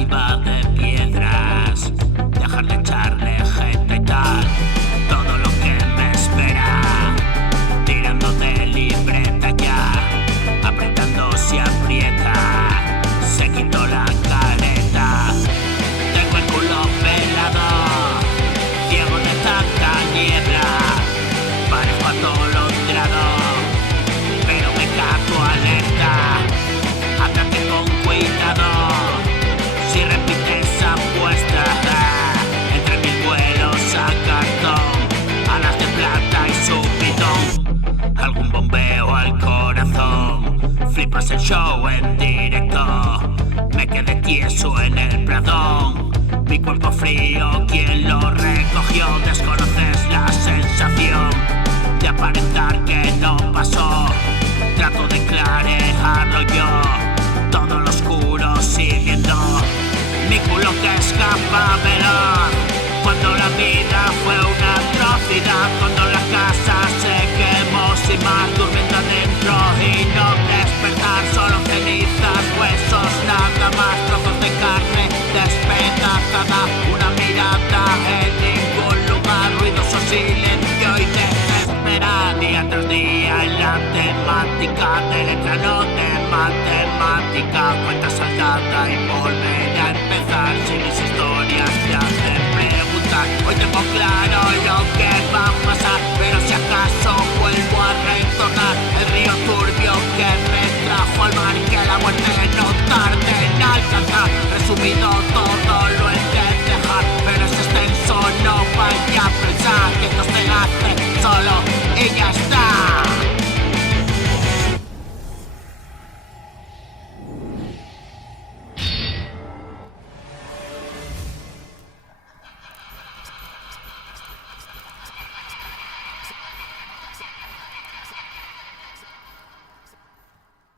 arriba de piedras, dejar de echarle gente y tal, todo lo que me espera, tirando de libreta ya, apretando se aprieta, se quitó la careta, tengo el culo pelado, ciego de tanta niebla, parezco atolondrado, pero me cago alerta, ataque con cuidado, si repites apuesta, entre mil vuelos a cartón, alas de plata y subidón, algún bombeo al corazón, flipas el show en directo, me quedé tieso en el pradón, mi cuerpo frío, ¿quién lo recogió? Desconoces la sensación de aparentar que no pasó, trato de clarearlo yo, todo lo oscuro siguiendo, mi culo que escapa veloz, cuando la vida fue una atrocidad, cuando la casa se quemó sin más, durmiendo adentro y no despertar, solo cenizas, huesos, nada más, trozos de carne despedazada, una mirada en ningún lugar, ruidoso silencio y desesperar, día tras día en la temática de letra no de matemática, cuenta saldada y volver a empezar, si mis historias te hacen preguntar, hoy tengo claro lo que va a pasar, pero si acaso vuelvo a retornar, el río turbio que me trajo al mar y que la muerte no tarde en alcanzar, resumido